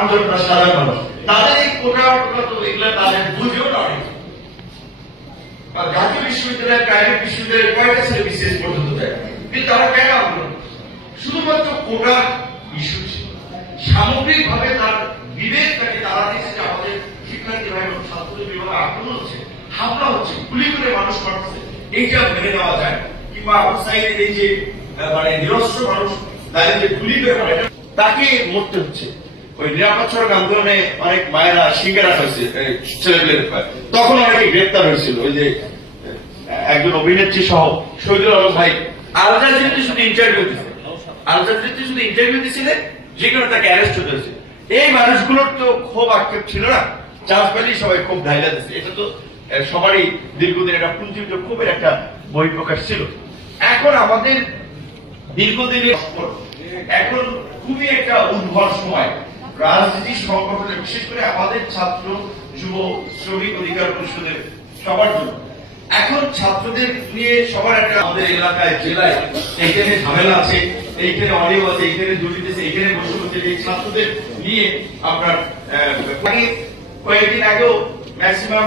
আমজনতা সাধারণ মানুষ তাদের এই কোটা তো এগুলো তাদের বুঝেও নয়। জাতীয় বিশ্ববিদ্যালয় প্রাইভেট বিশ্ববিদ্যালয়ের কয়টা ছেলে বিশেষ পর্যন্ত দেয়, কিন্তু তারা কেন আন্দোলন? শুধুমাত্র কোটার ইস্যু ছিল। সামগ্রিক ভাবে তার বিবেক তাকে তারা দিয়েছে যে আমাদের শিক্ষার্থী ভাই এবং ছাত্রদের বিভাগে আক্রমণ হচ্ছে, হামলা হচ্ছে, গুলি করে মানুষ মারছে, এইটা মেনে নেওয়া যায়। কিংবা আউটসাইডের এই যে মানে নিরস্ত্র মানুষ তাদের যে গুলি করে মারে তাকে মরতে হচ্ছে। ওই নিরাপদ সড়ক আন্দোলনে অনেক মায়েরা সিঙ্গারা হয়েছে ছেলেপেলের, তখন অনেকে গ্রেপ্তার হয়েছিল। ওই যে একজন অভিনেত্রী সহ শহীদুল আলম ভাই আল জাজিরাতে শুধু ইন্টারভিউ দিয়েছিলেন, যে কারণে তাকে অ্যারেস্ট হতে হয়েছে। এই মানুষগুলোর তো ক্ষোভ আক্ষেপ ছিল না, চান্স পেলেই সবাই খুব ঢাইলা দিচ্ছে। এটা তো সবারই দীর্ঘদিন একটা পুঞ্জীভূত ক্ষোভের একটা বহিঃপ্রকাশ ছিল। এখন আমাদের দীর্ঘদিনের এখন খুবই একটা উদ্ভর সময় রাজনীতি সংগঠনে, বিশেষ করে আমাদের ছাত্র যুব শ্রমিক অধিকার পরিষদের সবার জন্য। এখন ছাত্রদের নিয়ে সবার একটা আমাদের এলাকায় জেলায় এইখানে ঝামেলা আছে, এইখানে অনিয়ম আছে, এইখানে দুর্নীতি আছে, এইখানে বসে হচ্ছে। এই ছাত্রদের নিয়ে আপনার কয়েকদিন আগেও ম্যাক্সিমাম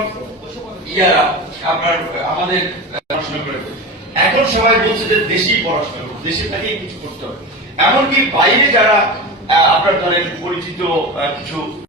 ইয়ারা আপনার আমাদের পড়াশোনা করে, এখন সবাই বলছে যে দেশেই পড়াশোনা করবে, দেশে থেকেই কিছু করতে হবে। এমনকি বাইরে যারা আপনার ধরেন পরিচিত কিছু